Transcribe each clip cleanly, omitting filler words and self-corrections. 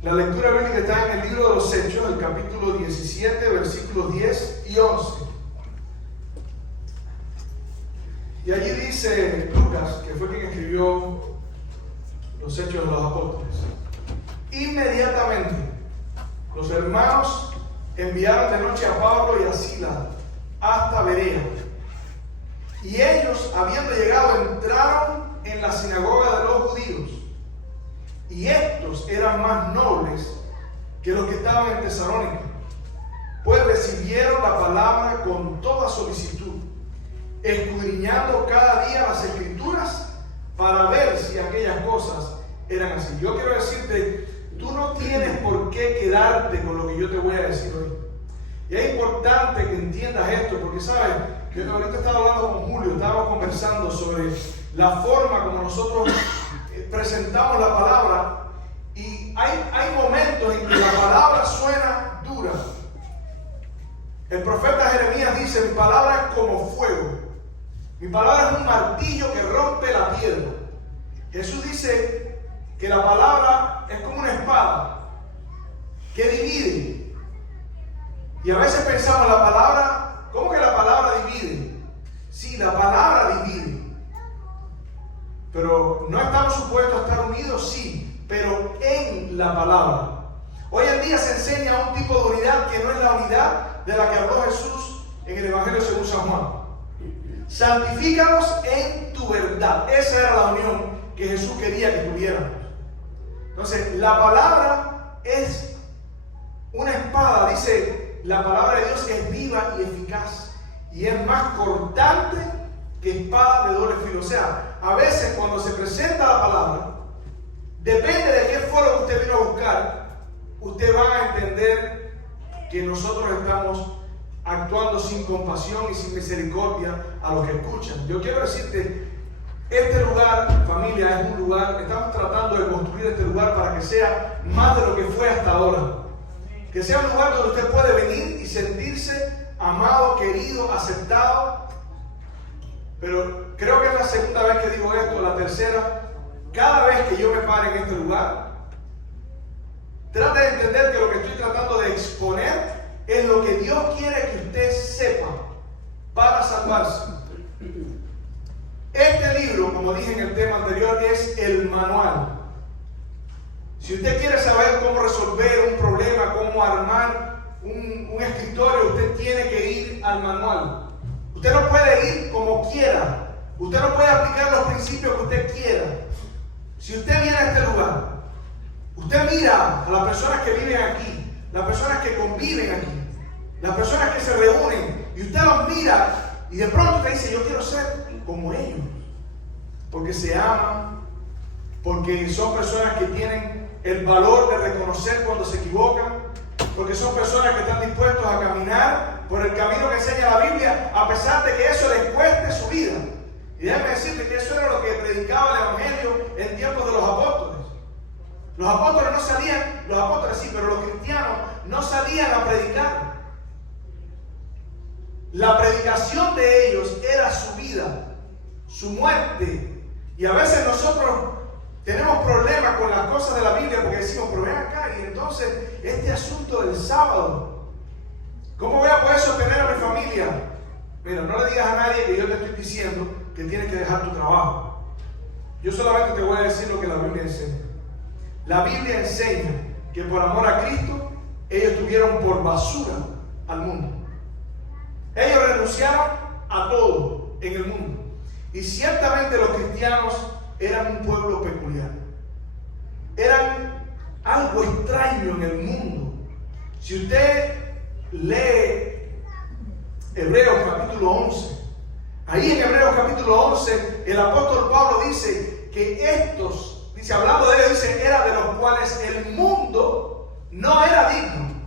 La lectura bíblica está en el libro de los Hechos, el capítulo 17, versículos 10 y 11. Y allí dice Lucas, que fue quien escribió los Hechos de los Apóstoles: inmediatamente los hermanos enviaron de noche a Pablo y a Silas hasta Berea. Y ellos, habiendo llegado, entraron en la sinagoga de los judíos. Y estos eran más nobles que los que estaban en Tesalónica, pues recibieron la palabra con toda solicitud, escudriñando cada día las Escrituras para ver si aquellas cosas eran así. Yo quiero decirte, tú no tienes por qué quedarte con lo que yo te voy a decir hoy. Y es importante que entiendas esto, porque sabes, que ahorita estaba hablando con Julio, estábamos conversando sobre la forma como nosotros presentamos la palabra, y hay momentos en que la palabra suena dura. El profeta Jeremías dice: mi palabra es como fuego, mi palabra es un martillo que rompe la piedra. Jesús dice que la palabra es como una espada que divide. Y a veces pensamos, la palabra, ¿cómo que la palabra divide? Sí, la palabra divide. Pero no estamos supuestos a estar unidos, sí, pero en la palabra. Hoy en día se enseña un tipo de unidad que no es la unidad de la que habló Jesús en el Evangelio según San Juan. Santifícanos en tu verdad. Esa era la unión que Jesús quería que tuviéramos. Entonces, la palabra es una espada. Dice, la palabra de Dios es viva y eficaz, y es más cortante que espada de doble filo. O sea, a veces cuando se presenta la palabra, depende de qué fue lo que usted vino a buscar, usted va a entender que nosotros estamos actuando sin compasión y sin misericordia a los que escuchan. Yo quiero decirte, este lugar, familia, es un lugar, estamos tratando de construir este lugar para que sea más de lo que fue hasta ahora. Que sea un lugar donde usted puede venir y sentirse amado, querido, aceptado. Pero creo que es la segunda vez que digo esto, la tercera. Cada vez que yo me pare en este lugar, trate de entender que lo que estoy tratando de exponer es lo que Dios quiere que usted sepa para salvarse. Este libro, como dije en el tema anterior, es el manual. Si usted quiere saber cómo resolver un problema, cómo armar un escritorio, usted tiene que ir al manual. Usted no puede ir como quiera. Usted no puede aplicar los principios que usted quiera. Si usted viene a este lugar, usted mira a las personas que viven aquí, las personas que conviven aquí, las personas que se reúnen, y usted los mira y de pronto usted dice: yo quiero ser como ellos, porque se aman, porque son personas que tienen el valor de reconocer cuando se equivocan, porque son personas que están dispuestos a caminar por el camino que enseña la Biblia, a pesar de que eso les cueste su vida. Y déjame decirte que eso era lo que predicaba el Evangelio en tiempos de los apóstoles. Los apóstoles no salían, los apóstoles sí, pero los cristianos no salían a predicar. La predicación de ellos era su vida, su muerte. Y a veces nosotros tenemos problemas con las cosas de la Biblia porque decimos: pero ven acá, y entonces este asunto del sábado, ¿cómo voy a poder sostener a mi familia? Mira, no le digas a nadie que yo te estoy diciendo que tienes que dejar tu trabajo. Yo solamente te voy a decir lo que la Biblia enseña. La Biblia enseña que por amor a Cristo ellos tuvieron por basura al mundo. Ellos renunciaron a todo en el mundo. Y ciertamente los cristianos eran un pueblo peculiar. Eran algo extraño en el mundo. Si usted lee Hebreos capítulo 11, ahí en Hebreos capítulo 11, el apóstol Pablo dice que estos, dice, hablando de ellos, dice, era de los cuales el mundo no era digno.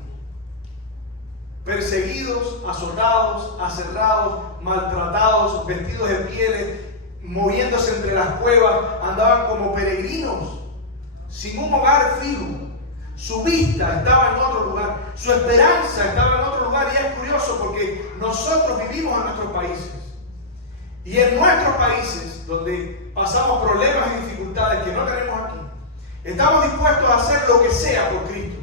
Perseguidos, azotados, aserrados, maltratados, vestidos de pieles, moviéndose entre las cuevas, andaban como peregrinos, sin un hogar fijo. Su vista estaba en otro lugar, su esperanza estaba en otro lugar. Y es curioso porque nosotros vivimos en nuestros países. Y en nuestros países, donde pasamos problemas y dificultades que no tenemos aquí, Estamos dispuestos a hacer lo que sea por Cristo.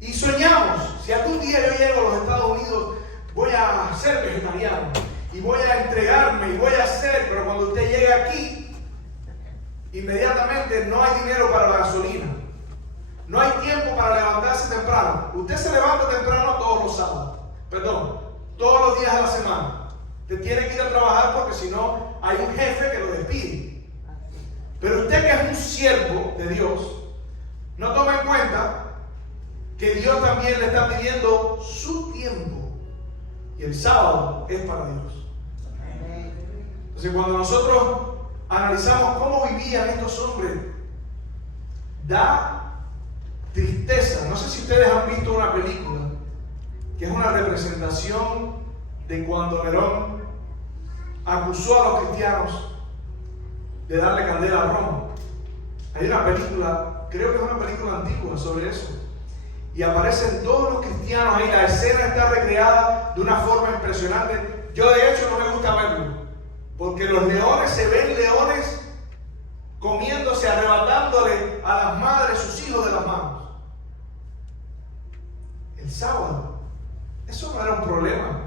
Y soñamos, si algún día yo llego a los Estados Unidos, voy a ser vegetariano y voy a entregarme y voy a hacer, pero cuando usted llegue aquí, inmediatamente no hay dinero para la gasolina. No hay tiempo para levantarse temprano. Usted se levanta temprano todos los sábados. Todos los días de la semana. Usted tiene que ir a trabajar porque si no hay un jefe que lo despide. Pero usted que es un siervo de Dios, no toma en cuenta que Dios también le está pidiendo su tiempo. Y el sábado es para Dios. Entonces cuando nosotros analizamos cómo vivían estos hombres, da tristeza. No sé si ustedes han visto una película que es una representación de cuando Nerón acusó a los cristianos de darle candela a Roma. Hay una película, creo que es una película antigua sobre eso, y aparecen todos los cristianos ahí. La escena está recreada de una forma impresionante. Yo de hecho no me gusta verlo, porque los leones se ven leones comiéndose, arrebatándole a las madres sus hijos de las manos. El sábado, eso no era un problema.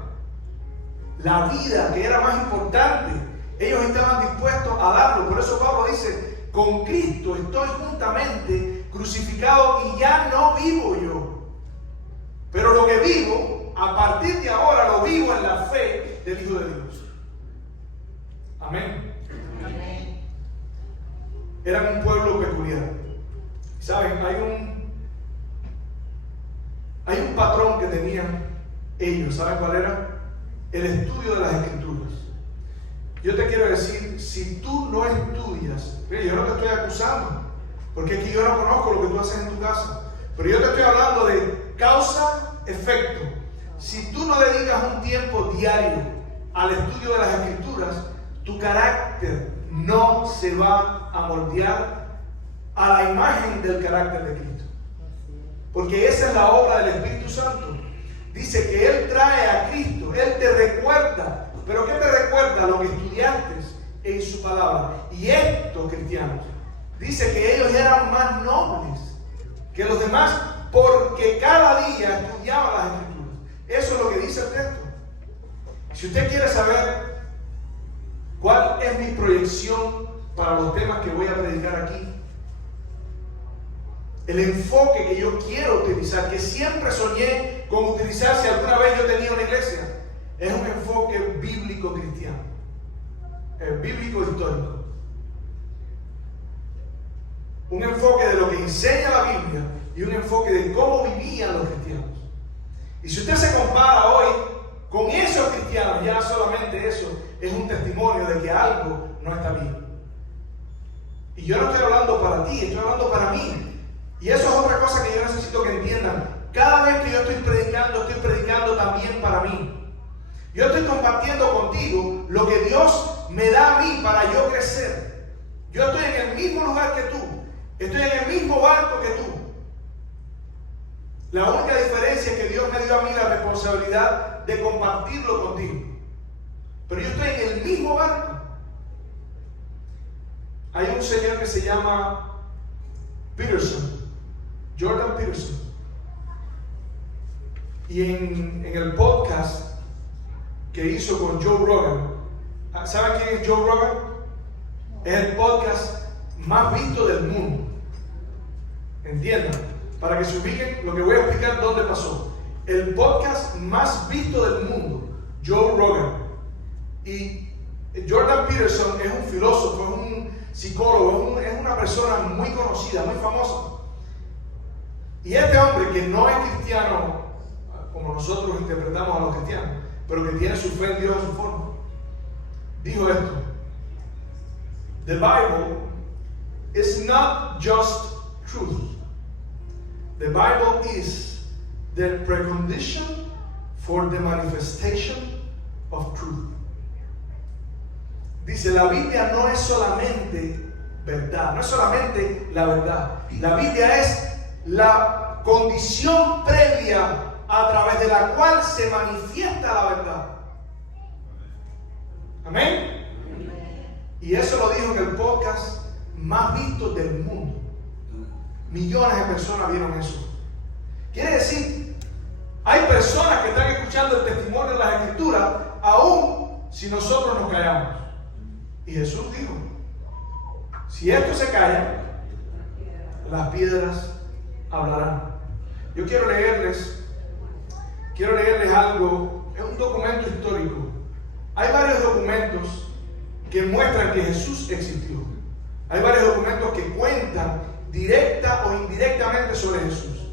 La vida, que era más importante, ellos estaban dispuestos a darlo. Por eso Pablo dice: con Cristo estoy juntamente crucificado y ya no vivo yo, pero lo que vivo, a partir de ahora lo vivo en la fe del Hijo de Dios. Amén. Amén. Eran un pueblo peculiar. ¿Saben? Hay un patrón que tenían ellos. ¿Saben cuál era? El estudio de las Escrituras. Yo te quiero decir, si tú no estudias, yo no te estoy acusando, porque es que yo no conozco lo que tú haces en tu casa, pero yo te estoy hablando de causa-efecto. Si tú no dedicas un tiempo diario al estudio de las Escrituras, tu carácter no se va a moldear a la imagen del carácter de Cristo. Porque esa es la obra del Espíritu Santo. Dice que Él trae a Cristo, Él te recuerda. ¿Pero qué te recuerda? Lo que estudiaste en su palabra. Y estos cristianos, dice que ellos eran más nobles que los demás porque cada día estudiaban las Escrituras. Eso es lo que dice el texto. Si usted quiere saber cuál es mi proyección para los temas que voy a predicar aquí, el enfoque que yo quiero utilizar, que siempre soñé con utilizar si alguna vez yo tenía una iglesia, es un enfoque bíblico cristiano, bíblico histórico. Un enfoque de lo que enseña la Biblia y un enfoque de cómo vivían los cristianos. Y si usted se compara hoy con esos cristianos, ya solamente eso es un testimonio de que algo no está bien. Y yo no estoy hablando para ti, estoy hablando para mí. Y eso es otra cosa que yo necesito que entiendan. Cada vez que yo estoy predicando también para mí. Yo estoy compartiendo contigo lo que Dios me da a mí para yo crecer. Yo estoy en el mismo lugar que tú. Estoy en el mismo barco que tú. La única diferencia es que Dios me dio a mí la responsabilidad de compartirlo contigo. Pero yo estoy en el mismo barco. Hay un señor que se llama Peterson, Jordan Peterson. Y en el podcast que hizo con Joe Rogan, ¿saben quién es Joe Rogan? Es el podcast más visto del mundo. Entiendan, para que se ubiquen lo que voy a explicar dónde pasó. El podcast más visto del mundo, Joe Rogan. Y Jordan Peterson es un filósofo, es un psicólogo, es una persona muy conocida, muy famosa. Y este hombre, que no es cristiano como nosotros interpretamos a los cristianos, pero que tiene su fe en Dios a su forma, dijo esto: The Bible is not just truth. The Bible is the precondition for the manifestation of truth. Dice, la Biblia no es solamente verdad, no es solamente la verdad. La Biblia es la condición previa a través de la cual se manifiesta la verdad. Amén. Y eso lo dijo en el podcast más vistos del mundo. Millones de personas vieron eso. Quiere decir, hay personas que están escuchando el testimonio de las Escrituras, aún si nosotros nos callamos. Y Jesús dijo, si estos se callan, las piedras hablarán. Yo quiero leerles algo. Es un documento histórico. Hay varios documentos que muestran que Jesús existió. Hay varios documentos que cuentan directa o indirectamente sobre Jesús.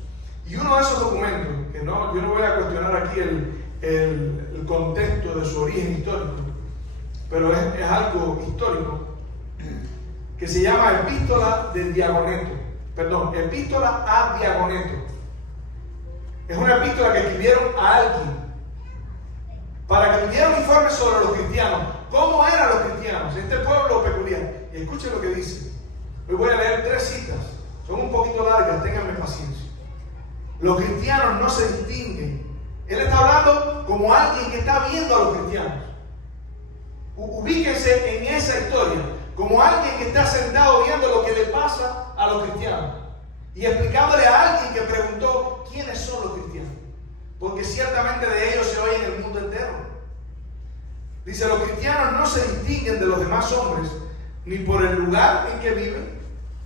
Y uno de esos documentos, que no, yo no voy a cuestionar aquí el contexto de su origen histórico, pero es algo histórico, que se llama Epístola a Diagoneto. Es una epístola que escribieron a alguien para que tuviera un informe sobre los cristianos. ¿Cómo eran los cristianos? Este pueblo peculiar. Y escuchen lo que dice. Hoy voy a leer 3 citas. Son un poquito largas, ténganme paciencia. Los cristianos no se distinguen. Él está hablando como alguien que está viendo a los cristianos. Ubíquense en esa historia, como alguien que está sentado viendo lo que le pasa a los cristianos y explicándole a alguien que preguntó quiénes son los cristianos, porque ciertamente de ellos se oye en el mundo entero. Dice, los cristianos no se distinguen de los demás hombres ni por el lugar en que viven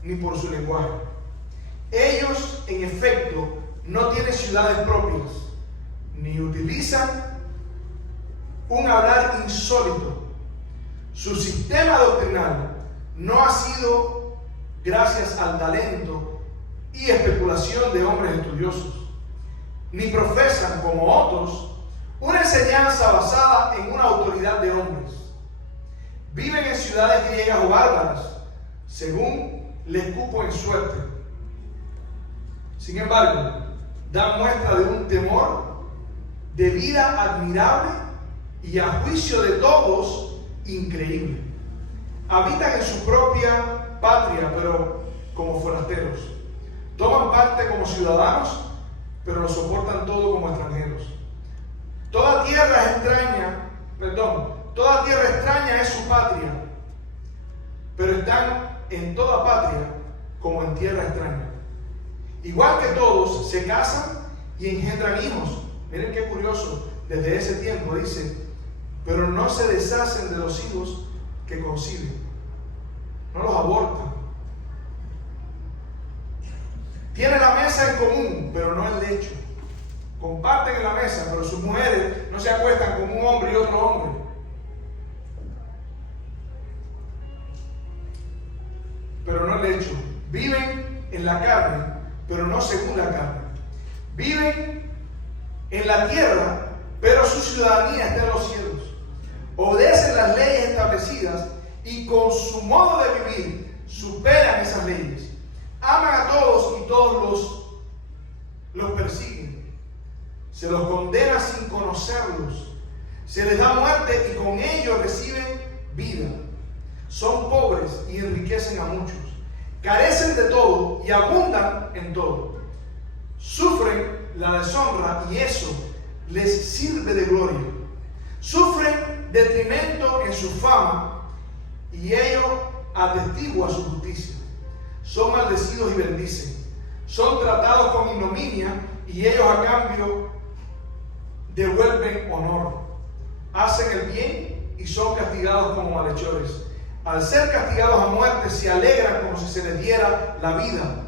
ni por su lenguaje. Ellos, en efecto, no tienen ciudades propias ni utilizan un hablar insólito. Su sistema doctrinal no ha sido gracias al talento y especulación de hombres estudiosos, ni profesan, como otros, una enseñanza basada en una autoridad de hombres. Viven en ciudades griegas o bárbaras, según les cupo en suerte. Sin embargo, dan muestra de un temor de vida admirable y a juicio de todos increíble. Habitan en su propia patria, pero como forasteros. Toman parte como ciudadanos, pero lo soportan todo como extranjeros. Toda tierra extraña es su patria, pero están en toda patria como en tierra extraña. Igual que todos, se casan y engendran hijos. Miren qué curioso, desde ese tiempo dice, pero no se deshacen de los hijos que conciben, no los abortan. Tienen la mesa en común, pero no el lecho. Comparten en la mesa, pero sus mujeres no se acuestan con un hombre y otro hombre. Pero no el lecho. Viven en la carne, pero no según la carne. Viven en la tierra, pero su ciudadanía está en los cielos. Obedecen las leyes establecidas y con su modo de vivir superan esas leyes. Aman a todos y todos los persiguen. Se los condena sin conocerlos. Se les da muerte y con ellos reciben vida. Son pobres y enriquecen a muchos. Carecen de todo y abundan en todo. Sufren la deshonra y eso les sirve de gloria. Sufren detrimento en su fama y ello atestigua su justicia. Son maldecidos y bendicen. Son tratados con ignominia y ellos a cambio devuelven honor. Hacen el bien y son castigados como malhechores. Al ser castigados a muerte se alegran como si se les diera la vida.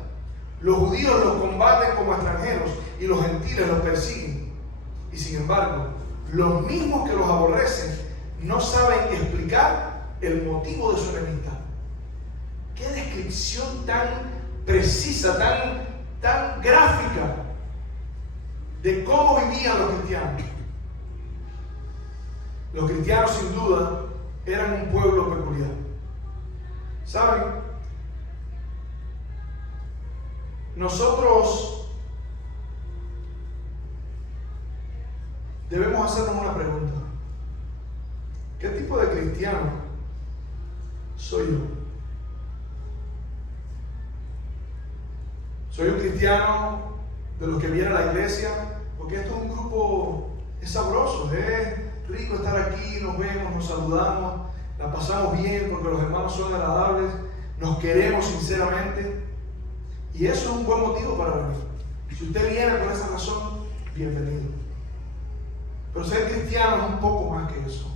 Los judíos los combaten como extranjeros y los gentiles los persiguen. Y sin embargo, los mismos que los aborrecen no saben explicar el motivo de su enemistad. Qué descripción tan precisa, tan gráfica de cómo vivían los cristianos. Los cristianos sin duda eran un pueblo peculiar. ¿Saben? Nosotros debemos hacernos una pregunta. ¿Qué tipo de cristiano soy yo? ¿Soy un cristiano de los que viene a la iglesia? Porque esto es un grupo, es sabroso, es rico estar aquí, nos vemos, nos saludamos, la pasamos bien porque los hermanos son agradables, nos queremos sinceramente, y eso es un buen motivo para venir. Si usted viene por esa razón, bienvenido. Pero ser cristiano es un poco más que eso.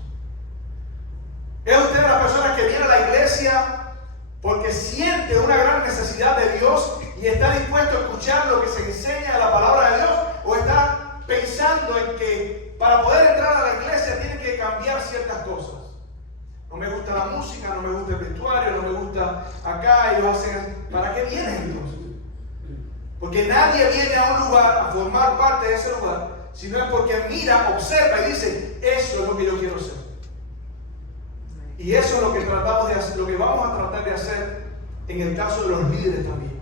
¿Es usted la persona que viene a la iglesia porque siente una gran necesidad de Dios y está dispuesto a escuchar lo que se enseña de la palabra de Dios? ¿O está pensando en que para poder entrar a la iglesia tiene que cambiar ciertas cosas? No me gusta la música, no me gusta el vestuario, no me gusta acá, ellos hacen... ¿Para qué vienen entonces? Porque nadie viene a un lugar a formar parte de ese lugar, sino es porque mira, observa y dice, eso es lo que yo quiero ser. Y eso es lo que tratamos de hacer, lo que vamos a tratar de hacer en el caso de los líderes también.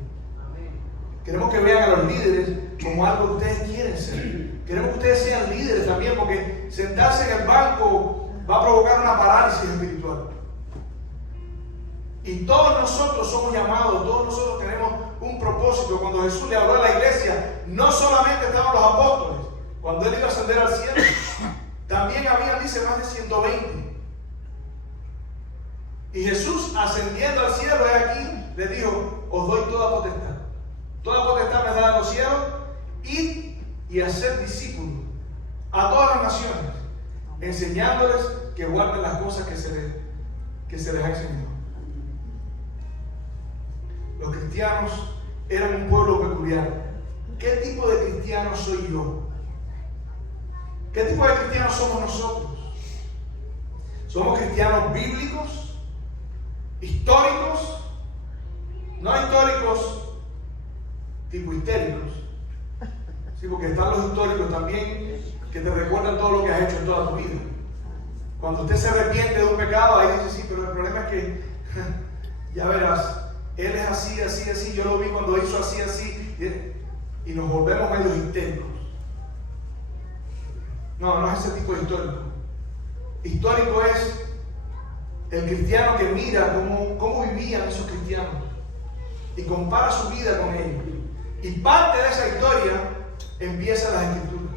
Queremos que vean a los líderes como algo que ustedes quieren ser. Queremos que ustedes sean líderes también, porque sentarse en el banco va a provocar una parálisis espiritual. Y todos nosotros somos llamados, todos nosotros tenemos un propósito. Cuando Jesús le habló a la iglesia, no solamente estaban los apóstoles, cuando Él iba a ascender al cielo, también había, dice, más de 120. Y Jesús, ascendiendo al cielo, de aquí, le dijo, os doy toda potestad. Toda potestad me da en los cielos, id y hacer discípulos a todas las naciones, enseñándoles que guarden las cosas que se les ha enseñado. Los cristianos eran un pueblo peculiar. ¿Qué tipo de cristiano soy yo? ¿Qué tipo de cristianos somos nosotros? ¿Somos cristianos bíblicos? ¿Históricos? No históricos tipo histéricos. Sí, porque están los históricos también que te recuerdan todo lo que has hecho en toda tu vida. Cuando usted se arrepiente de un pecado, ahí dice, sí, pero el problema es que ya verás, él es así, así, así, yo lo vi cuando hizo así, así, y nos volvemos medio histéricos. No es ese tipo de histórico. Histórico es el cristiano que mira cómo vivían esos cristianos y compara su vida con ellos. Y parte de esa historia empieza en las Escrituras.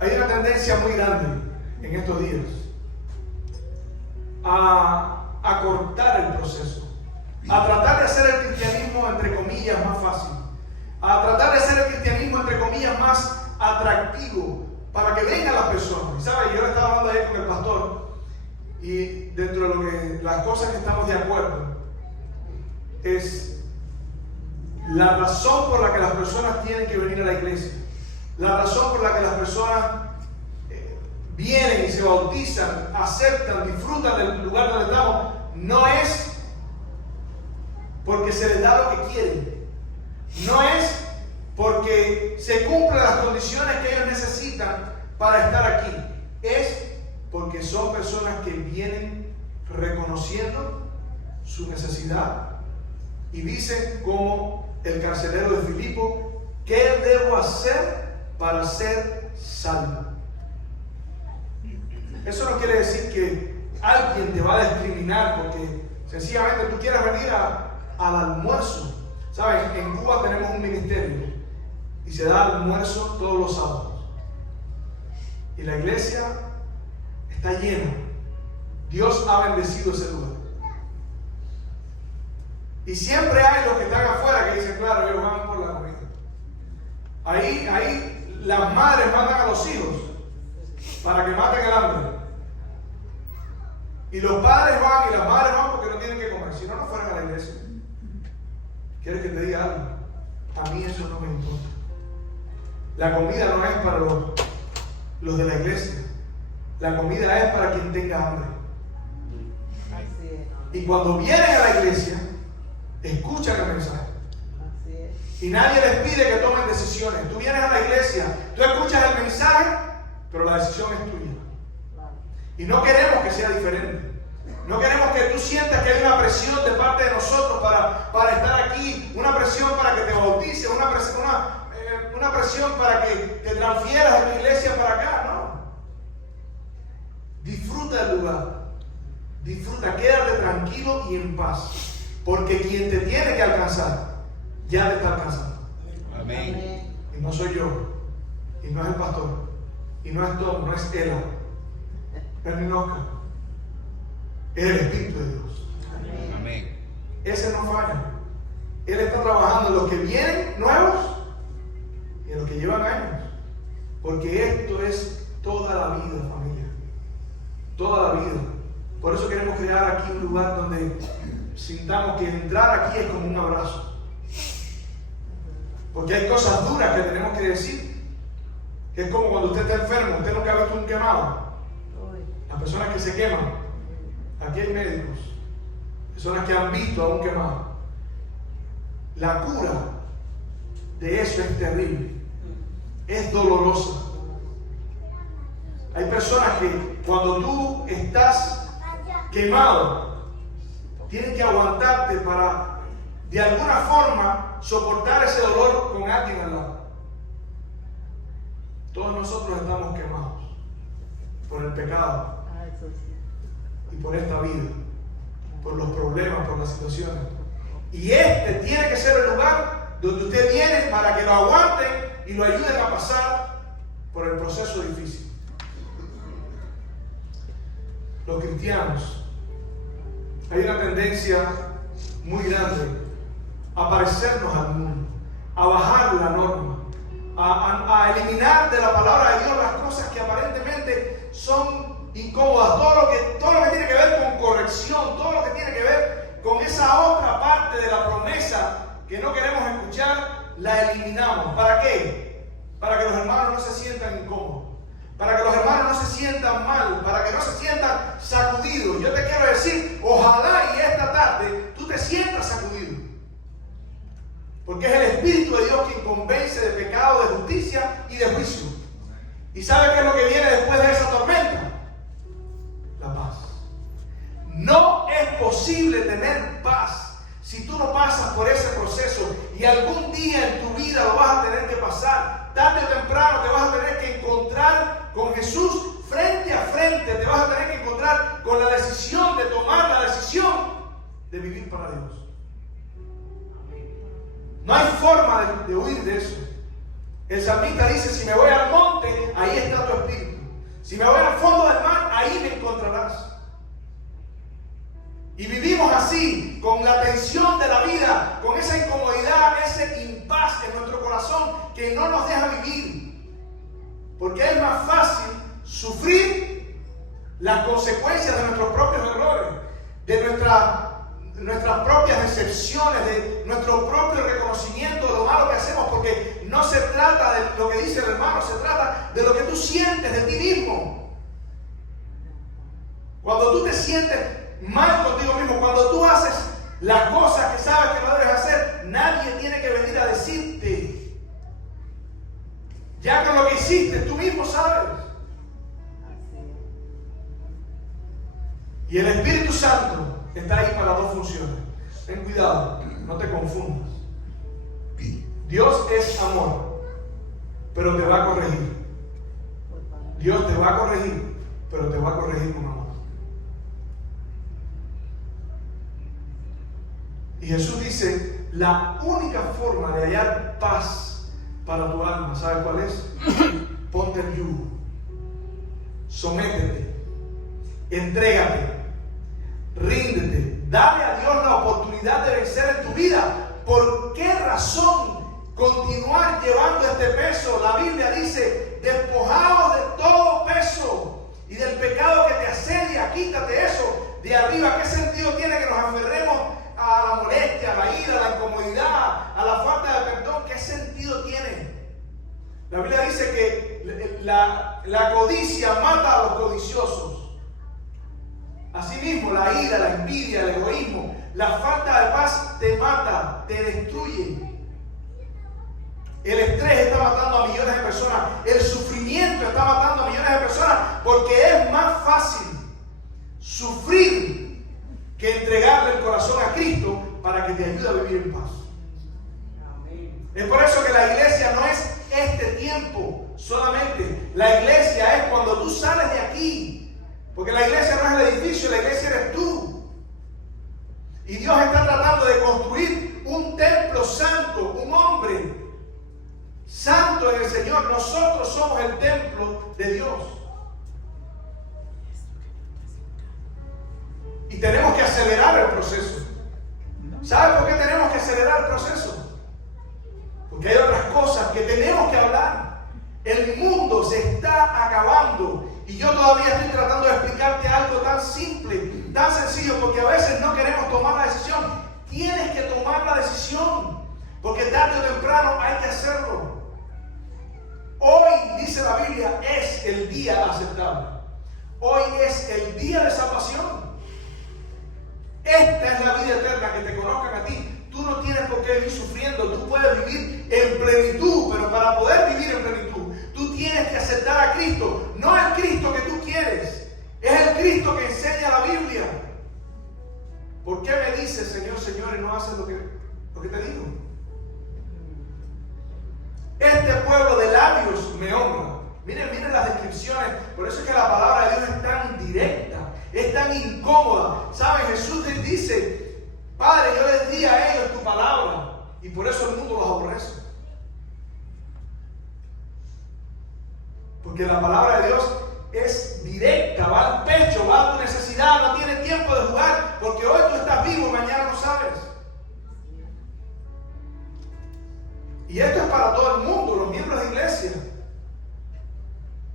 Hay una tendencia muy grande en estos días a cortar el proceso, a tratar de hacer el cristianismo entre comillas más fácil, a tratar de hacer el cristianismo entre comillas más atractivo para que vengan las personas. Y sabe, yo le estaba hablando ayer con el pastor y dentro de las cosas que estamos de acuerdo es la razón por la que las personas tienen que venir a la iglesia, la razón por la que las personas vienen y se bautizan, aceptan, disfrutan del lugar donde estamos, no es porque se les da lo que quieren, no es porque se cumplen las condiciones que ellos necesitan para estar aquí, es porque son personas que vienen reconociendo su necesidad y dicen como el carcelero de Filipo, ¿qué debo hacer para ser salvo? Eso no quiere decir que alguien te va a discriminar porque sencillamente tú quieras venir al almuerzo. ¿Saben? En Cuba tenemos un ministerio y se da almuerzo todos los sábados. Y la iglesia está llena. Dios ha bendecido ese lugar. Y siempre hay los que están afuera que dicen, claro, ellos van por la comida. Ahí las madres mandan a los hijos para que maten el hambre. Y los padres van y las madres van porque no tienen que comer. Si no, no fueran a la iglesia. ¿Quieres que te diga algo? A mí eso no me importa. La comida no es para los de la iglesia. La comida es para quien tenga hambre. Y cuando vienen a la iglesia, escuchan el mensaje. Y nadie les pide que tomen decisiones. Tú vienes a la iglesia, tú escuchas el mensaje, pero la decisión es tuya. Y no queremos que sea diferente. No queremos que tú sientas que hay una presión de parte de nosotros para estar aquí, una presión para que te bautices, una presión para que te transfieras de tu iglesia para acá. No. Disfruta del lugar. Disfruta, quédate tranquilo y en paz. Porque quien te tiene que alcanzar, ya te está alcanzando. Amén. Y no soy yo. Y no es el pastor. Y no es Tom, no es Ela. Perninosca. Es el Espíritu de Dios. Amén. Ese no falla. Él está trabajando en los que vienen nuevos y en los que llevan años. Porque esto es toda la vida, familia. Toda la vida. Por eso queremos crear aquí un lugar donde sintamos que entrar aquí es como un abrazo. Porque hay cosas duras que tenemos que decir. Que es como cuando usted está enfermo. Usted nunca ha visto un quemado. Las personas que se queman. Aquí hay médicos. Personas que han visto a un quemado. La cura de eso es terrible. Es dolorosa. Hay personas que cuando tú estás quemado, tienen que aguantarte para de alguna forma soportar ese dolor con alguien al lado. Todos nosotros estamos quemados por el pecado y por esta vida, por los problemas, por las situaciones. Y este tiene que ser el lugar donde usted viene para que lo aguanten y lo ayuden a pasar por el proceso difícil. Los cristianos, hay una tendencia muy grande a parecernos al mundo, a bajar la norma, a eliminar de la palabra de Dios las cosas que aparentemente son incómodas, todo lo que tiene que ver con corrección, todo lo que tiene que ver con esa otra parte de la promesa que no queremos escuchar, la eliminamos. ¿Para qué? Para que los hermanos no se sientan incómodos, para que los hermanos no se sientan mal, para que no se sientan sacudidos. Yo te quiero decir, ojalá y esta tarde tú te sientas sacudido, porque es el Espíritu de Dios quien convence de pecado, de justicia y de juicio. ¿Y sabe qué es lo que viene después de esa tormenta? La paz. No es posible tener paz si tú no pasas por ese proceso, y algún día en tu vida lo vas a tener que pasar. Tarde o temprano te vas a tener que encontrar con Jesús frente a frente. Te vas a tener que encontrar con la decisión de tomar la decisión de vivir para Dios. No hay forma de huir de eso. El salmista dice: si me voy al monte, ahí está tu espíritu. Si me voy al fondo del mar, ahí me encontrarás. Y vivimos así, con la tensión de la vida, con esa incomodidad, ese impas en nuestro corazón que no nos deja vivir. Porque es más fácil sufrir las consecuencias de nuestros propios errores, de nuestras propias decepciones, de nuestro propio reconocimiento de lo malo que hacemos, porque no se trata de lo que dice el hermano, se trata de lo que tú sientes de ti mismo. Cuando tú te sientes mal contigo mismo, cuando tú haces las cosas que sabes que no debes hacer, nadie tiene que venir a decirte. Ya con lo que hiciste, tú mismo sabes. Y el Espíritu Santo está ahí para dos funciones. Ten cuidado, no te confundas. Dios es amor, pero te va a corregir. Dios te va a corregir, pero te va a corregir con amor. Y Jesús dice: la única forma de hallar paz para tu alma, ¿sabes cuál es? Ponte el yugo, sométete, entrégate, ríndete, dale a Dios la oportunidad de vencer en tu vida. ¿Por qué razón continuar llevando este peso? La Biblia dice: despojaos de todo peso y del pecado que te asedia, quítate eso de arriba. ¿Qué sentido tiene que nos aferremos a la molestia, a la ira, a la incomodidad, a la falta de perdón? ¿Qué sentido tiene? La Biblia dice que la codicia mata a los codiciosos. Asimismo, la ira, la envidia, el egoísmo, la falta de paz te mata, te destruye. El estrés está matando a millones de personas. El sufrimiento está matando a millones de personas, porque es más fácil sufrir que entregarle el corazón a Cristo para que te ayude a vivir en paz. Amén. Es por eso que la iglesia no es este tiempo solamente. La iglesia es cuando tú sales de aquí. Porque la iglesia no es el edificio, la iglesia eres tú. Y Dios está tratando de construir un templo santo, un hombre santo en el Señor. Nosotros somos el templo de Dios. fondo. Y yo todavía estoy tratando de explicarte algo tan simple, tan sencillo, porque a veces no queremos tomar la decisión. Tienes que tomar la decisión, porque tarde o temprano hay que hacerlo. Hoy, dice la Biblia, es el día aceptable. Hoy es el día de salvación. Esta es la vida eterna, que te conozcan a ti. Tú no tienes por qué vivir sufriendo, tú puedes vivir en plenitud, pero para poder vivir en plenitud, tú tienes que aceptar a Cristo, no el Cristo que tú quieres, es el Cristo que enseña la Biblia. ¿Por qué me dices, Señor, Señor, y no haces lo que te digo? Este pueblo de labios me honra. Miren las descripciones, por eso es que la palabra de Dios es tan directa, es tan incómoda. ¿Saben? Jesús les dice: Padre, yo les di a ellos tu palabra, y por eso el mundo los aborrece. Porque la palabra de Dios es directa, va al pecho, va a tu necesidad, no tiene tiempo de jugar, porque hoy tú estás vivo y mañana no sabes. Y esto es para todo el mundo, los miembros de iglesia.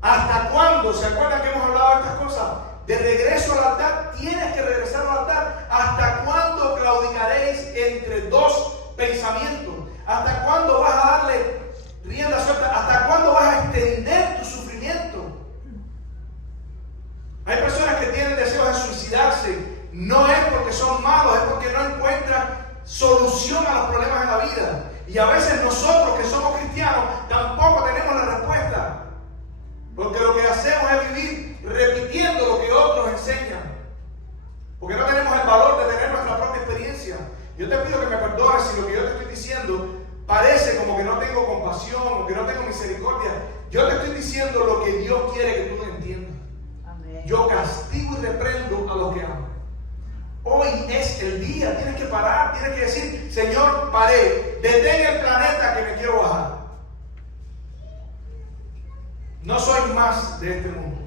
¿Hasta cuándo? ¿Se acuerdan que hemos hablado de estas cosas? De regreso al altar, tienes que regresar al altar. ¿Hasta cuándo claudicaréis entre dos pensamientos? ¿Hasta cuándo vas a darle rienda suelta? ¿Hasta cuándo vas a extender tu sufrimiento? Hay personas que tienen deseos de suicidarse. No es porque son malos, es porque no encuentran solución a los problemas de la vida. Y a veces nosotros que somos cristianos tampoco tenemos la respuesta. Porque lo que hacemos es vivir repitiendo lo que otros enseñan. Porque no tenemos el valor de tener nuestra propia experiencia. Yo te pido que me perdones si lo que yo te estoy diciendo parece como que no tengo compasión o que no tengo misericordia. Yo te estoy diciendo lo que Dios quiere que tú entiendas. Amén. Yo castigo y reprendo a los que amo. Hoy es el día, tienes que parar, tienes que decir: Señor, paré, detén el planeta que me quiero bajar. No soy más de este mundo.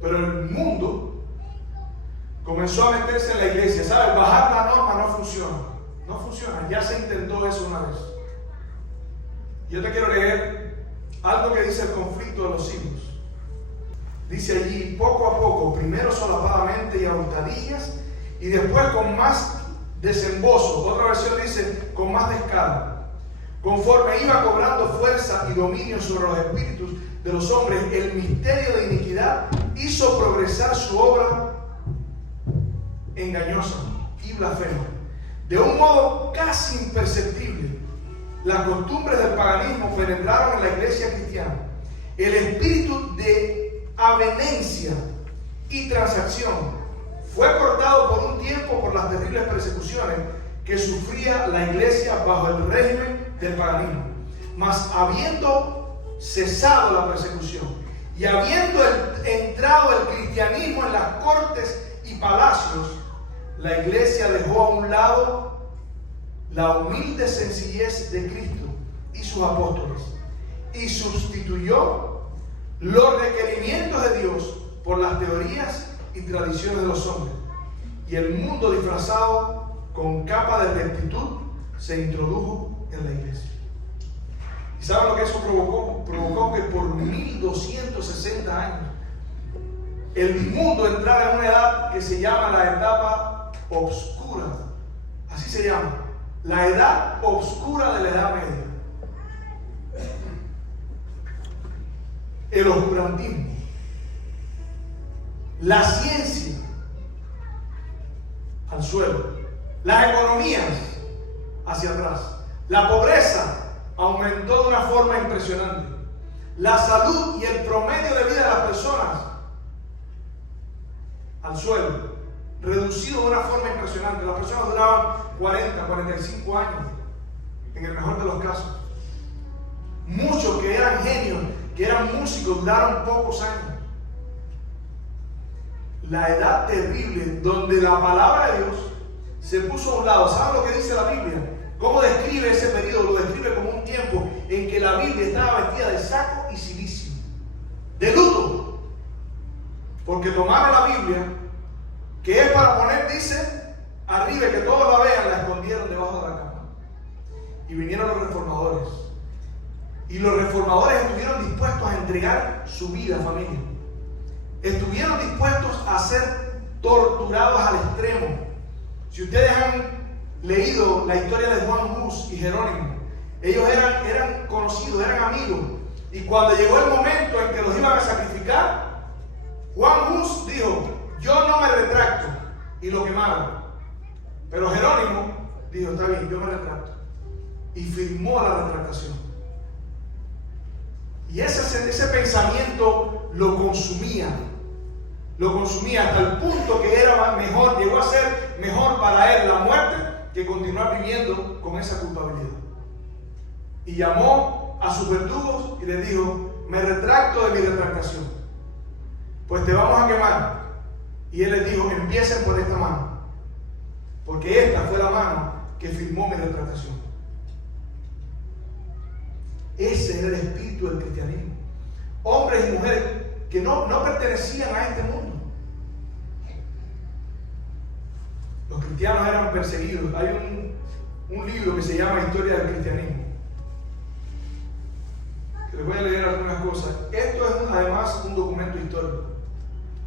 Pero el mundo comenzó a meterse en la iglesia. ¿Sabes? Bajar la norma no funciona. No funciona. Ya se intentó eso una vez. Yo te quiero leer algo que dice el conflicto de los siglos. Dice allí: poco a poco, primero solapadamente y a hurtadillas, y después con más desembozo. Otra versión dice: con más descaro. Conforme iba cobrando fuerza y dominio sobre los espíritus de los hombres, el misterio de iniquidad hizo progresar su obra engañosa y blasfema. De un modo casi imperceptible, las costumbres del paganismo penetraron en la iglesia cristiana. El espíritu de avenencia y transacción fue cortado por un tiempo por las terribles persecuciones que sufría la iglesia bajo el régimen del paganismo. Mas habiendo cesado la persecución y habiendo entrado el cristianismo en las cortes y palacios, la iglesia dejó a un lado la humilde sencillez de Cristo y sus apóstoles y sustituyó los requerimientos de Dios por las teorías y tradiciones de los hombres, y el mundo disfrazado con capa de rectitud se introdujo en la iglesia. ¿Y saben lo que eso provocó? Provocó que por 1260 años el mundo entrara en una edad que se llama la etapa oscura. Así se llama, la edad oscura de la Edad Media. El oscurantismo, la ciencia al suelo, las economías hacia atrás, la pobreza aumentó de una forma impresionante, la salud y el promedio de vida de las personas al suelo, reducido de una forma impresionante. Las personas duraban 40, 45 años, en el mejor de los casos. Muchos que eran genios, que eran músicos, duraron pocos años. La edad terrible, donde la palabra de Dios se puso a un lado. ¿Saben lo que dice la Biblia? ¿Cómo describe ese periodo? Lo describe como un tiempo en que la Biblia estaba vestida de saco y cilicio, de luto, porque tomaron la Biblia, que es para poner, dice, arriba, que todos la vean, la escondieron debajo de la cama. Y vinieron los reformadores Y los reformadores estuvieron dispuestos a entregar su vida, familia. Estuvieron dispuestos a ser torturados al extremo. Si ustedes han leído la historia de Juan Hus y Jerónimo, ellos eran conocidos, eran amigos. Y cuando llegó el momento en que los iban a sacrificar, Juan Hus dijo: yo no me retracto, y lo quemaron. Pero Jerónimo dijo: está bien, yo me retracto, y firmó la retractación. Y ese pensamiento lo consumía hasta el punto que era mejor, llegó a ser mejor para él la muerte que continuar viviendo con esa culpabilidad. Y llamó a sus verdugos y les dijo: me retracto de mi retractación, pues te vamos a quemar. Y él les dijo: empiecen por esta mano, porque esta fue la mano que firmó mi retractación. Ese era el espíritu del cristianismo. Hombres y mujeres que no pertenecían a este mundo. Los cristianos eran perseguidos. Hay un libro que se llama Historia del Cristianismo, que les voy a leer algunas cosas. Esto es además un documento histórico.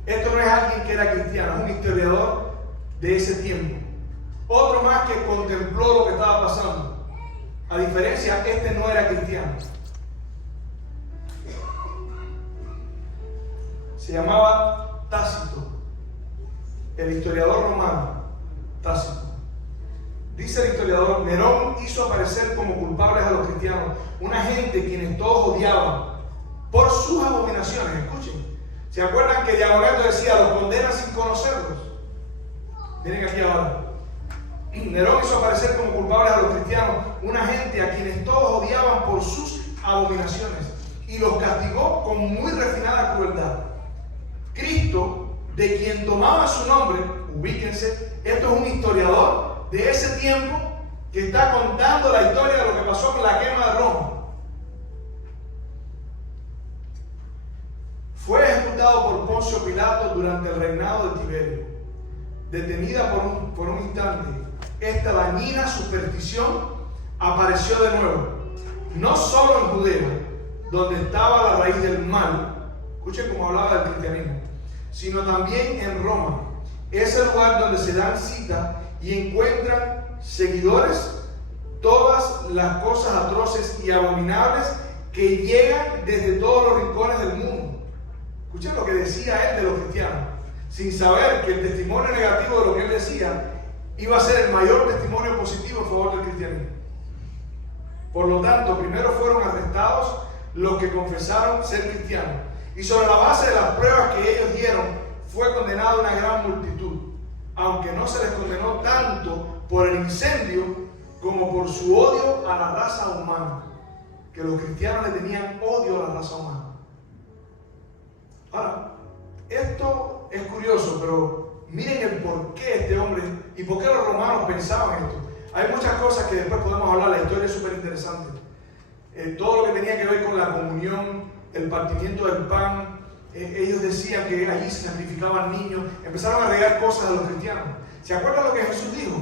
Esto no es alguien que era cristiano, es un historiador de ese tiempo. Otro más que contempló lo que estaba pasando. A diferencia, este no era cristiano. Se llamaba Tácito, el historiador romano Tácito. Dice el historiador: Nerón hizo aparecer como culpables a los cristianos, una gente quienes todos odiaban por sus abominaciones. Escuchen, ¿se acuerdan que Diagoneto decía: los condena sin conocerlos? Miren aquí ahora. Nerón hizo aparecer como culpables a los cristianos, una gente a quienes todos odiaban por sus abominaciones, y los castigó con muy refinada crueldad. Cristo, de quien tomaba su nombre, ubíquense, esto es un historiador de ese tiempo que está contando la historia de lo que pasó con la quema de Roma. Fue ejecutado por Poncio Pilato durante el reinado de Tiberio. Detenida por un instante, esta dañina superstición apareció de nuevo, no solo en Judea, donde estaba la raíz del mal. Escuchen cómo hablaba del cristianismo, sino también en Roma, ese lugar donde se dan cita y encuentran seguidores todas las cosas atroces y abominables que llegan desde todos los rincones del mundo. Escuchen lo que decía él de los cristianos, sin saber que el testimonio negativo de lo que él decía iba a ser el mayor testimonio positivo a favor del cristianismo. Por lo tanto, primero fueron arrestados los que confesaron ser cristianos, y sobre la base de las pruebas que ellos dieron fue condenada una gran multitud, aunque no se les condenó tanto por el incendio como por su odio a la raza humana, que los cristianos le tenían odio a la raza humana. Ahora, esto es curioso, pero miren el por qué este hombre y por qué los romanos pensaban esto. Hay muchas cosas que después podemos hablar, la historia es súper interesante. Todo lo que tenía que ver con la comunión, el partimiento del pan, ellos decían que allí se sacrificaban niños, empezaron a regar cosas a los cristianos. ¿Se acuerdan lo que Jesús dijo?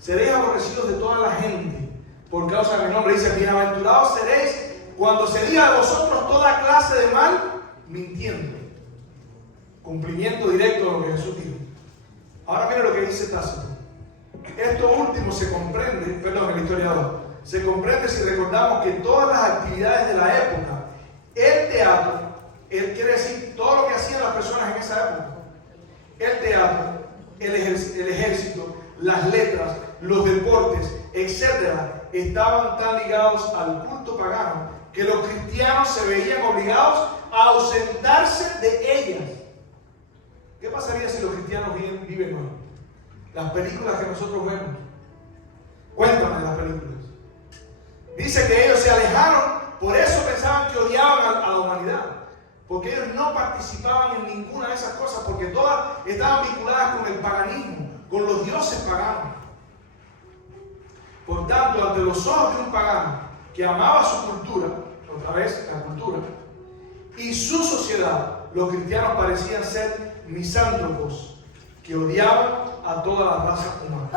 Seréis aborrecidos de toda la gente por causa de mi nombre. Dice: bienaventurados seréis cuando se diga a vosotros toda clase de mal, mintiendo. Cumplimiento directo de lo que Jesús dijo. Ahora miren lo que dice Tácito. Esto último se comprende, el historiador, se comprende si recordamos que todas las actividades de la época, el teatro, quiere decir todo lo que hacían las personas en esa época, el teatro, el ejército, las letras, los deportes, etcétera, estaban tan ligados al culto pagano que los cristianos se veían obligados a ausentarse de ellas. ¿Qué pasaría si los cristianos viven hoy? Las películas que nosotros vemos. Cuéntame las películas. Dice que ellos se alejaron, por eso pensaban que odiaban a la humanidad, porque ellos no participaban en ninguna de esas cosas, porque todas estaban vinculadas con el paganismo, con los dioses paganos. Por tanto, ante los ojos de un pagano que amaba su cultura, otra vez la cultura, y su sociedad, los cristianos parecían ser misántropos que odiaban a toda la raza humana.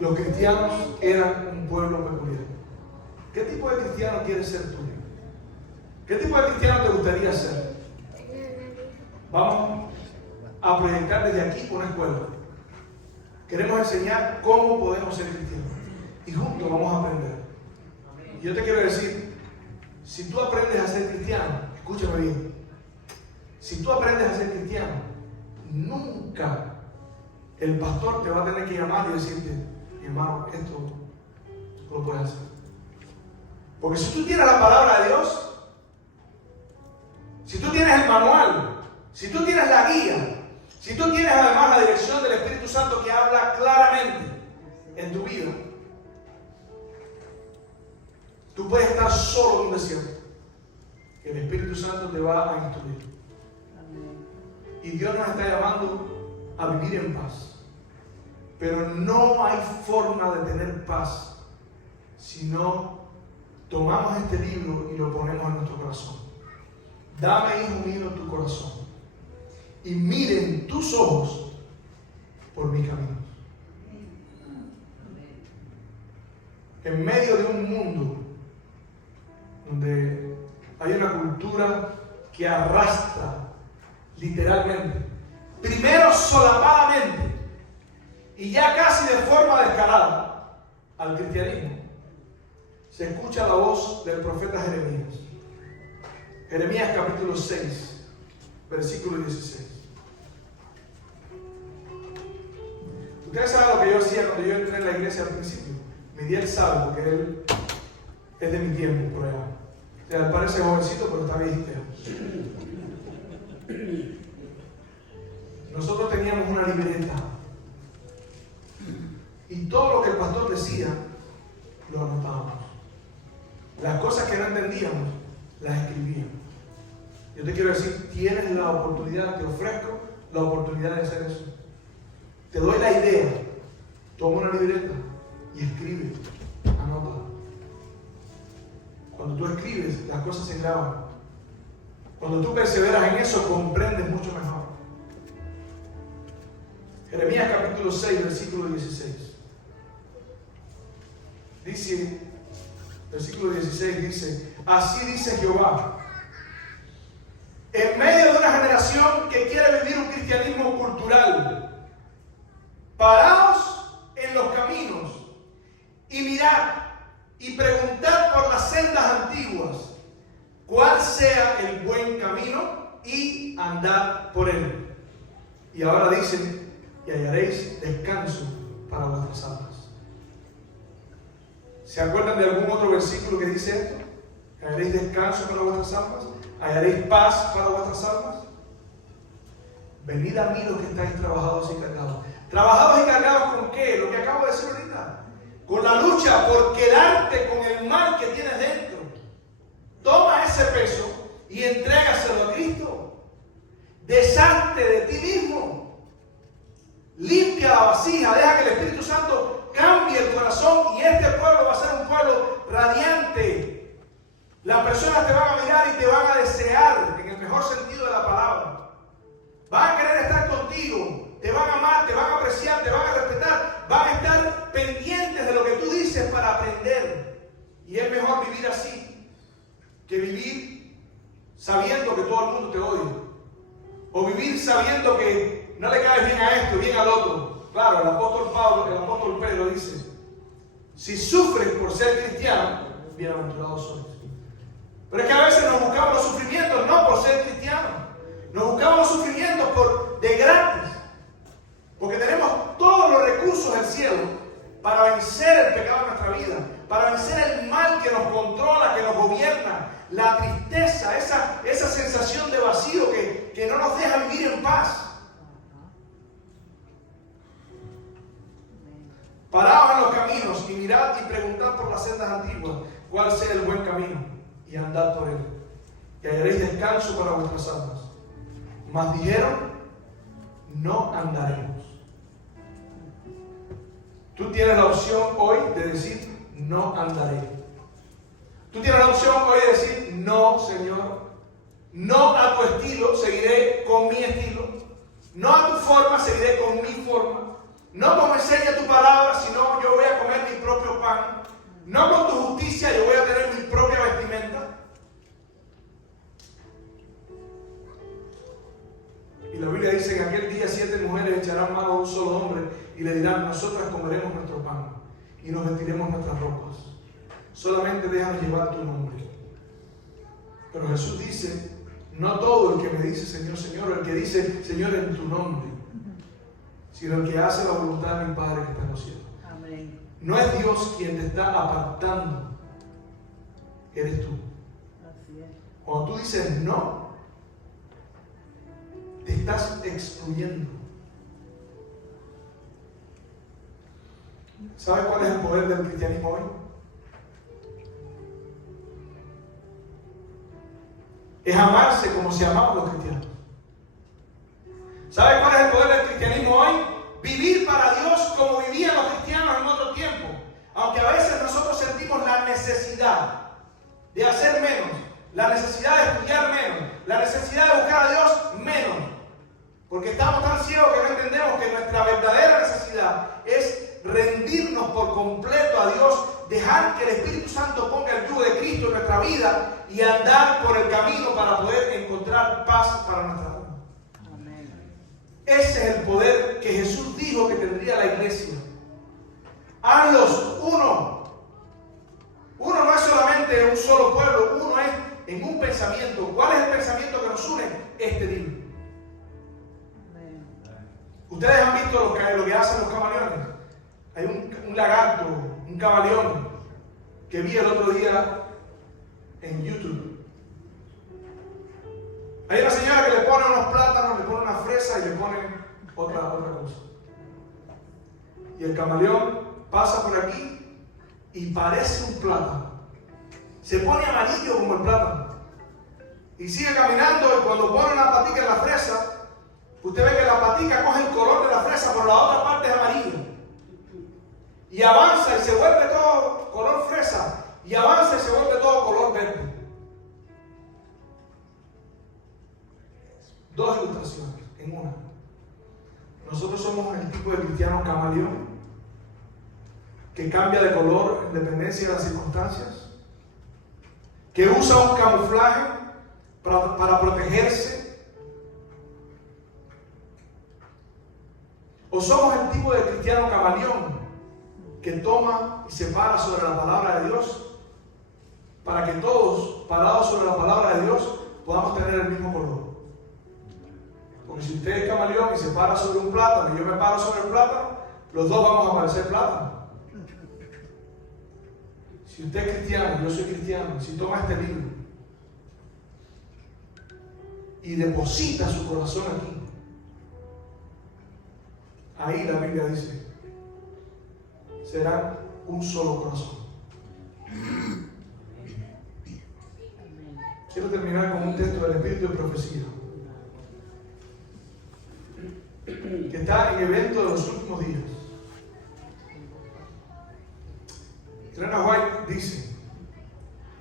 los cristianos eran un pueblo peculiar. ¿Qué tipo de cristiano quieres ser tú? ¿Qué tipo de cristiano te gustaría ser? Vamos a proyectar desde aquí una escuela. Queremos enseñar cómo podemos ser cristianos. Y juntos vamos a aprender. Y yo te quiero decir, si tú aprendes a ser cristiano, escúchame bien, si tú aprendes a ser cristiano, nunca el pastor te va a tener que llamar y decirte, mi hermano, esto lo puedes hacer. Porque si tú tienes la palabra de Dios, si tú tienes el manual, si tú tienes la guía, si tú tienes además la dirección del Espíritu Santo que habla claramente en tu vida, tú puedes estar solo en un desierto. El Espíritu Santo te va a instruir. Y Dios nos está llamando a vivir en paz. Pero no hay forma de tener paz si no tomamos este libro y lo ponemos en nuestro corazón. Dame, hijo mío, tu corazón y miren tus ojos por mi camino. En medio de un mundo donde hay una cultura que arrastra literalmente, primero solapadamente y ya casi de forma descarada al cristianismo, se escucha la voz del profeta Jeremías. Jeremías capítulo 6, versículo 16. Ustedes saben lo que yo hacía cuando yo entré en la iglesia al principio. Miguel sabe, porque él es de mi tiempo por allá. O sea, él parece jovencito, pero está viejito. Nosotros teníamos una libreta. Y todo lo que el pastor decía, lo anotábamos. Las cosas que no entendíamos, las escribíamos. Yo te quiero decir, tienes la oportunidad, te ofrezco la oportunidad de hacer eso. Te doy la idea, toma una libreta y escribe, anota. Cuando tú escribes, las cosas se graban. Cuando tú perseveras en eso, comprendes mucho mejor. Jeremías capítulo 6, versículo 16. Dice, versículo 16 dice, así dice Jehová, en medio de una generación que quiere vivir un cristianismo cultural, paraos en los caminos y mirad y preguntad por las sendas antiguas, cuál sea el buen camino y andad por él. Y ahora dice, y hallaréis descanso para vuestras almas. ¿Se acuerdan de algún otro versículo que dice esto? ¿Hallaréis descanso para vuestras almas? ¿Hallaréis paz para vuestras almas? Venid a mí los que estáis trabajados y cargados. ¿Trabajados y cargados con qué? Lo que acabo de decir ahorita. Con la lucha por quedarte con el mal que tienes dentro. Toma ese peso y entrégaselo a Cristo. Deshazte de ti mismo. Limpia la vasija. Deja que el Espíritu Santo cambie el corazón y este pueblo va a ser un pueblo radiante. Las personas te van a mirar y te van a desear en el mejor sentido de la palabra. Van a querer estar contigo, te van a amar, te van a apreciar, te van a respetar, van a estar pendientes de lo que tú dices para aprender. Y es mejor vivir así que vivir sabiendo que todo el mundo te odia. O vivir sabiendo que no le caes bien a esto, bien al otro. Claro, el apóstol Pedro dice, si sufres por ser cristiano, bienaventurados sois. Pero es que a veces nos buscamos los sufrimientos no por ser cristianos, nos buscamos los sufrimientos de gratis, porque tenemos todos los recursos del cielo para vencer el pecado en nuestra vida, para vencer el mal que nos controla, que nos gobierna, la tristeza, esa sensación de vacío que no nos deja vivir en paz. Paraos en los caminos y mirad y preguntad por las sendas antiguas cuál sea el buen camino y andad por él, y hallaréis descanso para vuestras almas. Mas dijeron, no andaremos. Tú tienes la opción hoy de decir, no andaré. Tú tienes la opción hoy de decir, no, Señor, no a tu estilo, seguiré con mi estilo. No a tu forma, seguiré con mi forma. No como enseña tu palabra, sino yo voy a comer mi propio pan. No con tu justicia yo voy a tener mi propia vestimenta. Y la Biblia dice que aquel día 7 mujeres echarán mano a un solo hombre y le dirán: nosotras comeremos nuestro pan y nos vestiremos nuestras ropas. Solamente déjanos llevar tu nombre. Pero Jesús dice: no todo el que me dice Señor, Señor, el que dice Señor en tu nombre, sino el que hace la voluntad de mi Padre que está en los cielos. Amén. No es Dios quien te está apartando, eres tú. Así es. Cuando tú dices no, te estás excluyendo. ¿Sabes cuál es el poder del cristianismo hoy? Es amarse como se amaban los cristianos. ¿Sabes cuál es el poder del cristianismo hoy? Vivir para Dios como vivían los cristianos en otro tiempo. Aunque a veces nosotros sentimos la necesidad de hacer menos, la necesidad de estudiar menos, la necesidad de buscar a Dios menos. Porque estamos tan ciegos que no entendemos que nuestra verdadera necesidad es rendirnos por completo a Dios, dejar que el Espíritu Santo ponga el yugo de Cristo en nuestra vida y andar por el camino para poder encontrar paz para nuestra alma. Amén. Ese es el poder que Jesús dijo que tendría la iglesia. Hazlos uno. Uno no es solamente un solo pueblo, uno es en un pensamiento. ¿Cuál es el pensamiento que nos une? Este libro. Amén. Ustedes han visto lo que hacen los camaleones. Hay un lagarto, un camaleón, que vi el otro día en YouTube. Hay una señora que le pone unos plátanos, le pone una fresa y le pone otra cosa. Y el camaleón pasa por aquí y parece un plátano. Se pone amarillo como el plátano. Y sigue caminando, y cuando pone una patica en la fresa, usted ve que la patica coge el color de la fresa, pero la otra parte es amarilla. Y avanza y se vuelve todo color fresa. Y avanza y se vuelve todo color verde. Dos ilustraciones en una. Nosotros somos el tipo de cristiano camaleón que cambia de color en dependencia de las circunstancias, que usa un camuflaje para protegerse. O somos el tipo de cristiano camaleón que toma y se para sobre la palabra de Dios, para que todos, parados sobre la palabra de Dios, podamos tener el mismo color. Porque si usted es camaleón y se para sobre un plátano y yo me paro sobre el plátano, los dos vamos a parecer plátano. Si usted es cristiano, yo soy cristiano, si toma este libro y deposita su corazón aquí, ahí la Biblia dice: serán un solo corazón. Quiero terminar con un texto del Espíritu de Profecía, que está en Evento de los Últimos Días. Elena White dice: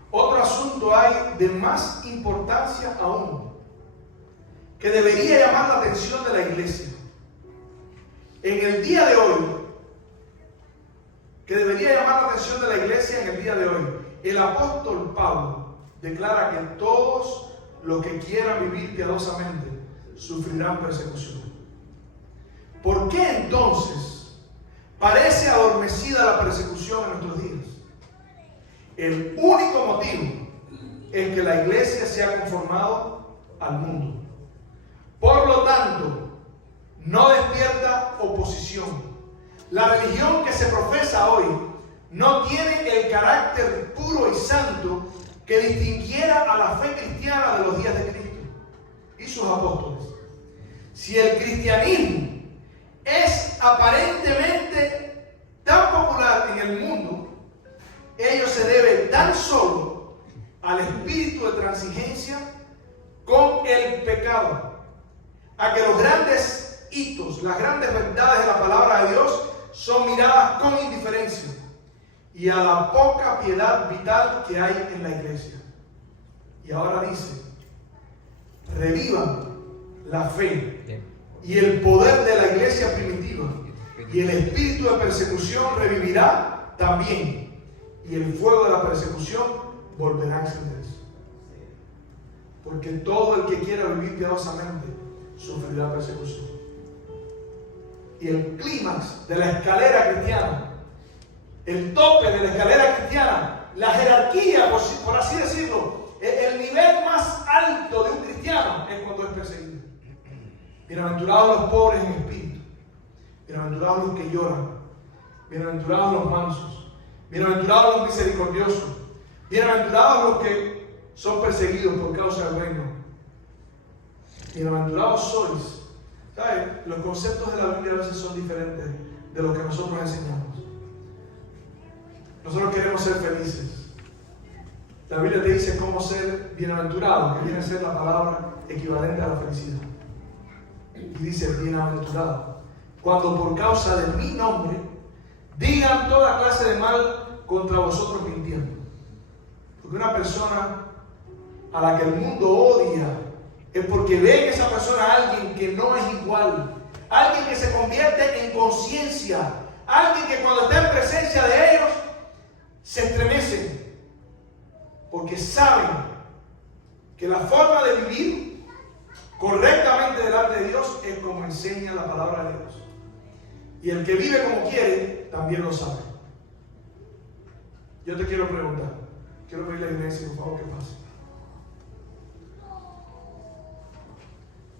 otro asunto hay de más importancia aún, que debería llamar la atención de la iglesia. En el día de hoy, que debería llamar la atención de la iglesia en el día de hoy, el apóstol Pablo declara que todos los que quieran vivir piadosamente sufrirán persecución. ¿Por qué entonces parece adormecida la persecución en nuestros días? El único motivo es que la iglesia se ha conformado al mundo. Por lo tanto, no despierta oposición. La religión que se profesa hoy no tiene el carácter puro y santo que distinguiera a la fe cristiana de los días de Cristo y sus apóstoles. Si el cristianismo es aparentemente tan popular en el mundo, ello se debe tan solo al espíritu de transigencia con el pecado, a que los grandes hitos, las grandes verdades de la palabra de Dios son miradas con indiferencia, y a la poca piedad vital que hay en la iglesia. Y ahora dice: revivan la fe y el poder de la iglesia primitiva, y el espíritu de persecución revivirá también, y el fuego de la persecución volverá a encenderse. Porque todo el que quiera vivir piadosamente sufrirá persecución. Y el clímax de la escalera cristiana, el tope de la escalera cristiana, la jerarquía, por así decirlo, el nivel más alto de un cristiano es cuando es perseguido. Bienaventurados los pobres en espíritu, bienaventurados los que lloran, bienaventurados los mansos, bienaventurados los misericordiosos, bienaventurados los que son perseguidos por causa del reino. Bienaventurados sois. ¿Sabes? Los conceptos de la Biblia a veces son diferentes de lo que nosotros enseñamos. Nosotros queremos ser felices. La Biblia te dice cómo ser bienaventurado, que viene a ser la palabra equivalente a la felicidad. Y dice bienaventurado cuando por causa de mi nombre digan toda clase de mal contra vosotros mintiendo. Porque una persona a la que el mundo odia es porque ve en esa persona a alguien que no es igual, alguien que se convierte en conciencia, alguien que cuando está en presencia de ellos se estremecen porque saben que la forma de vivir correctamente delante de Dios es como enseña la palabra de Dios. Y el que vive como quiere también lo sabe. Yo te quiero preguntar, quiero pedirle a la iglesia, por favor, que pase.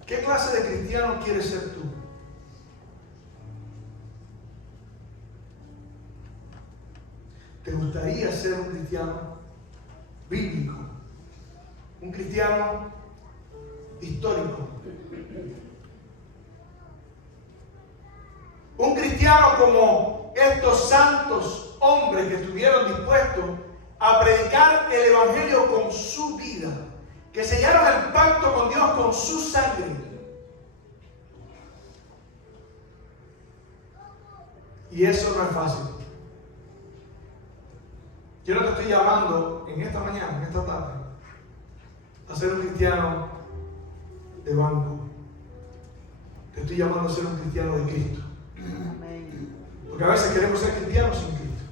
¿Qué clase de cristiano quieres ser tú? ¿Te gustaría ser un cristiano bíblico? ¿Un cristiano histórico? ¿Un cristiano como estos santos hombres que estuvieron dispuestos a predicar el evangelio con su vida, que sellaron el pacto con Dios con su sangre? Y eso no es fácil. Yo no te estoy llamando en esta mañana, en esta tarde, a ser un cristiano de banco. Te estoy llamando a ser un cristiano de Cristo. Porque a veces queremos ser cristianos sin Cristo.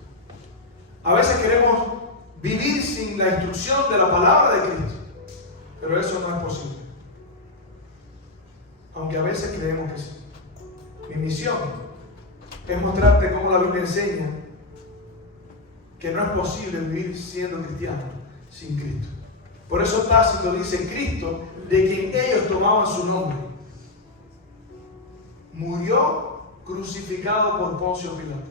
A veces queremos vivir sin la instrucción de la palabra de Cristo. Pero eso no es posible. Aunque a veces creemos que sí. Mi misión es mostrarte cómo la Biblia enseña que no es posible vivir siendo cristiano sin Cristo. Por eso Tácito dice: Cristo, de quien ellos tomaban su nombre, murió crucificado por Poncio Pilato.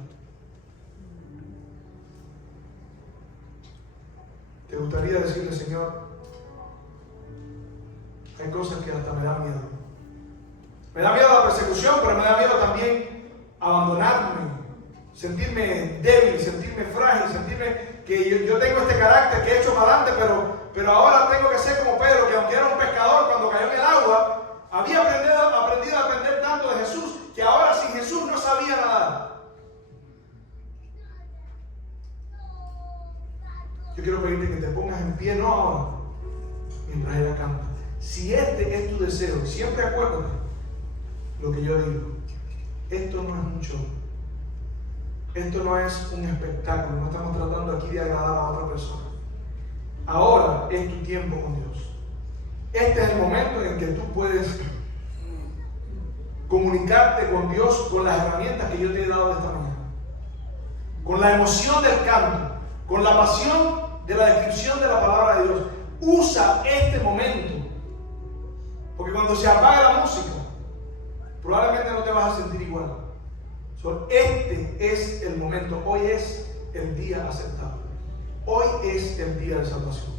¿Te gustaría decirle, Señor, hay cosas que hasta me dan miedo? Me da miedo la persecución, pero me da miedo también abandonarme, sentirme débil, sentirme frágil, sentirme que yo tengo este carácter que he hecho para adelante, pero ahora tengo que ser como Pedro, que aunque era un pescador, cuando cayó en el agua, había aprendido a aprender tanto de Jesús, que ahora sin Jesús no sabía nadar. Yo quiero pedirte que te pongas en pie, no ahora, mientras ella canta. Si este es tu deseo, siempre acuérdate lo que yo digo. Esto no es un show. Esto no es un espectáculo. No estamos tratando aquí de agradar a otra persona. Ahora es tu tiempo con Dios. Este es el momento en el que tú puedes comunicarte con Dios con las herramientas que yo te he dado esta mañana. Con la emoción del canto, con la pasión de la descripción de la palabra de Dios. Usa este momento. Porque cuando se apague la música, probablemente no te vas a sentir igual. Este es el momento. Hoy es el día aceptable. Hoy es el día de salvación.